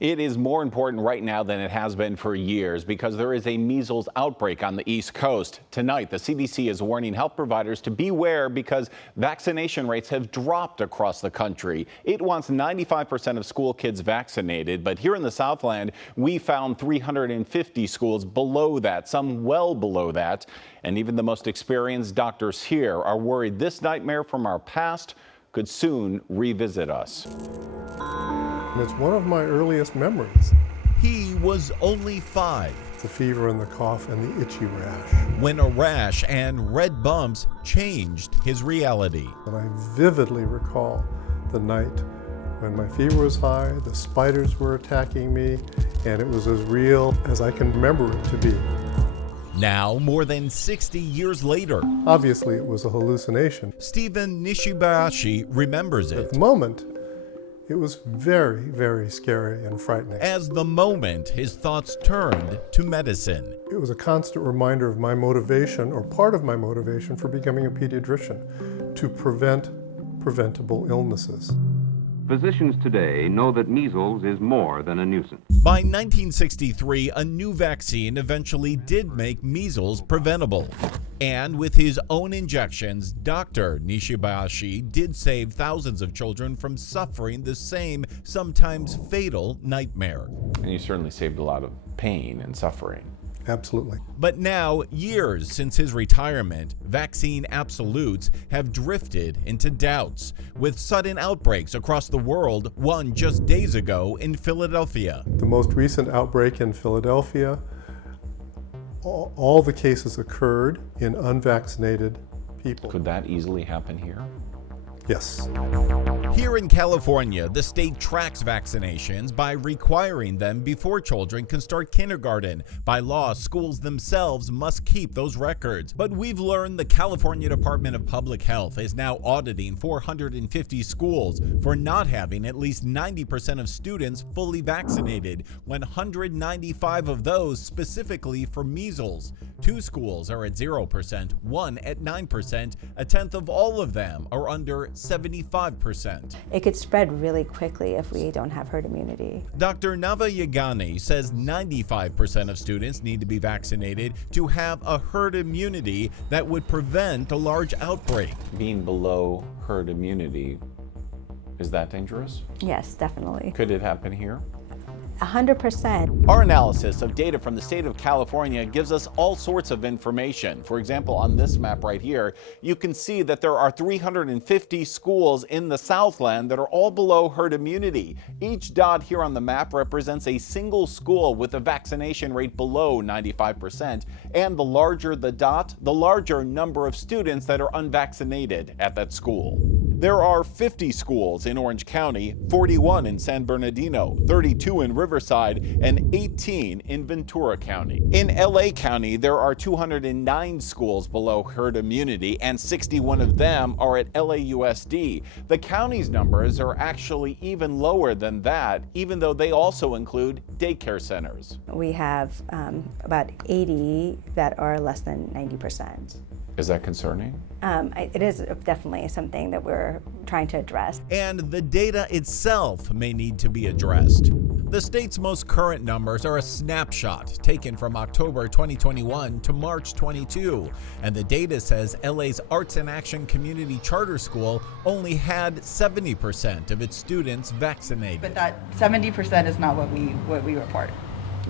It is more important right now than it has been for years because there is a measles outbreak on the East Coast. Tonight, the CDC is warning health providers to beware because vaccination rates have dropped across the country. It wants 95% of school kids vaccinated, but here in the Southland, we found 350 schools below that, some well below that. And even the most experienced doctors here are worried this nightmare from our past could soon revisit us. It's one of my earliest memories. He was only 5. The fever and the cough and the itchy rash. When a rash and red bumps changed his reality. And I vividly recall the night when my fever was high, the spiders were attacking me, and it was as real as I can remember it to be. Now, more than 60 years later, obviously it was a hallucination. Stephen Nishibayashi remembers it. At the moment, it was very, very scary and frightening. As the moment his thoughts turned to medicine. It was a constant reminder of my motivation, or part of my motivation, for becoming a pediatrician, to prevent preventable illnesses. Physicians today know that measles is more than a nuisance. By 1963, a new vaccine eventually did make measles preventable. And with his own injections, Dr. Nishibayashi did save thousands of children from suffering the same, sometimes fatal nightmare. And you certainly saved a lot of pain and suffering. Absolutely. But now, years since his retirement, vaccine absolutes have drifted into doubts, with sudden outbreaks across the world, one just days ago in Philadelphia. The most recent outbreak in Philadelphia, all the cases occurred in unvaccinated people. Could that easily happen here? Yes. Here in California, the state tracks vaccinations by requiring them before children can start kindergarten. By law, schools themselves must keep those records. But we've learned the California Department of Public Health is now auditing 450 schools for not having at least 90% of students fully vaccinated, 195 of those specifically for measles. 2 schools are at 0%, 1 at 9%, a tenth of all of them are under 75%. It could spread really quickly if we don't have herd immunity. Dr. Navayagani says 95% of students need to be vaccinated to have a herd immunity that would prevent a large outbreak. Being below herd immunity, is that dangerous? Yes, definitely. Could it happen here? 100%. Our analysis of data from the state of California gives us all sorts of information. For example, on this map right here, you can see that there are 350 schools in the Southland that are all below herd immunity. Each dot here on the map represents a single school with a vaccination rate below 95%. And the larger the dot, the larger number of students that are unvaccinated at that school. There are 50 schools in Orange County, 41 in San Bernardino, 32 in Riverside, and 18 in Ventura County. In LA County, there are 209 schools below herd immunity, and 61 of them are at LAUSD. The county's numbers are actually even lower than that, even though they also include daycare centers. We have about 80 that are less than 90%. Is that concerning? It is definitely something that we're trying to address. And the data itself may need to be addressed. The state's most current numbers are a snapshot taken from October 2021 to March 22. And the data says LA's Arts in Action Community Charter School only had 70% of its students vaccinated. But that 70% is not what we report.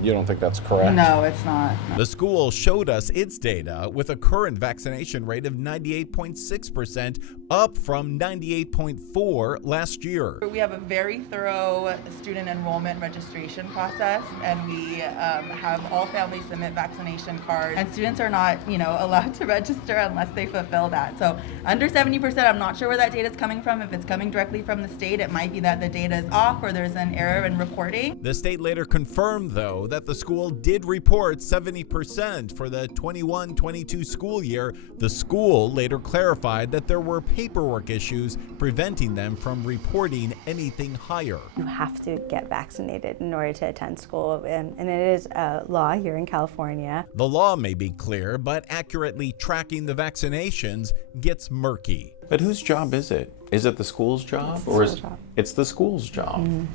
You don't think that's correct? No, it's not. No. The school showed us its data with a current vaccination rate of 98.6%, up from 98.4% last year. We have a very thorough student enrollment registration process, and we have all families submit vaccination cards, and students are not, allowed to register unless they fulfill that. So under 70%, I'm not sure where that data is coming from. If it's coming directly from the state, it might be that the data is off or there's an error in reporting. The state later confirmed, though, that the school did report 70% for the 21-22 school year. The school later clarified that there were paperwork issues preventing them from reporting anything higher. You have to get vaccinated in order to attend school, and it is a law here in California. The law may be clear, but accurately tracking the vaccinations gets murky. But whose job is it? Is it the school's job? It's the school's job. It's the school's job?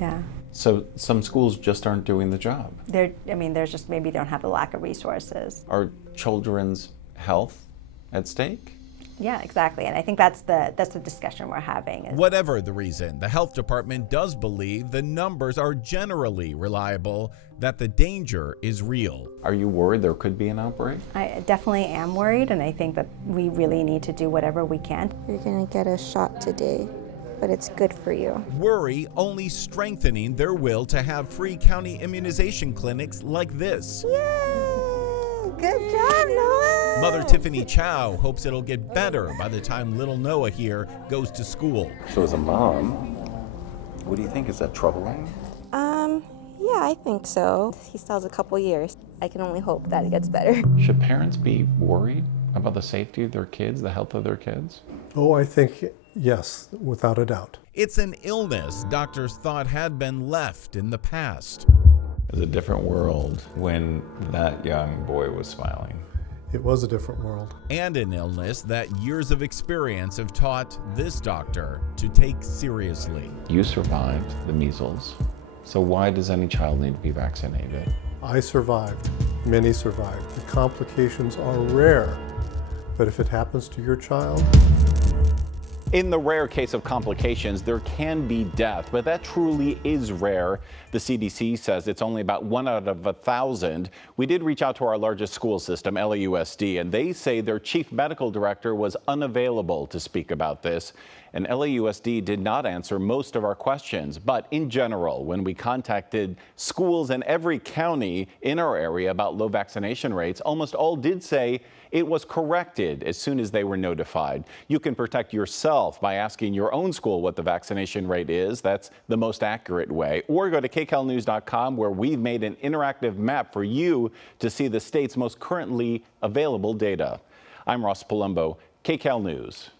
Yeah. So some schools just aren't doing the job. There's just maybe they don't have the lack of resources. Are children's health at stake? Yeah, exactly. And I think that's the discussion we're having. Whatever the reason, the health department does believe the numbers are generally reliable, that the danger is real. Are you worried there could be an outbreak? I definitely am worried, and I think that we really need to do whatever we can. You're gonna get a shot today, but it's good for you. Worry only strengthening their will to have free county immunization clinics like this. Yay! Good job, Noah! Mother Tiffany Chow hopes it'll get better by the time little Noah here goes to school. So as a mom, what do you think? Is that troubling? Yeah, I think so. He still has a couple years. I can only hope that it gets better. Should parents be worried about the safety of their kids, the health of their kids? Oh, I think yes, without a doubt. It's an illness doctors thought had been left in the past. It was a different world when that young boy was smiling. It was a different world. And an illness that years of experience have taught this doctor to take seriously. You survived the measles, so why does any child need to be vaccinated? I survived. Many survived. The complications are rare, but if it happens to your child, In the rare case of complications, there can be death, but that truly is rare. The CDC says it's only about 1 out of 1,000. We did reach out to our largest school system, LAUSD, and they say their chief medical director was unavailable to speak about this. And LAUSD did not answer most of our questions. But in general, when we contacted schools in every county in our area about low vaccination rates, almost all did say it was corrected as soon as they were notified. You can protect yourself by asking your own school what the vaccination rate is. That's the most accurate way. Or go to kcalnews.com, where we've made an interactive map for you to see the state's most currently available data. I'm Ross Palumbo, KCAL News.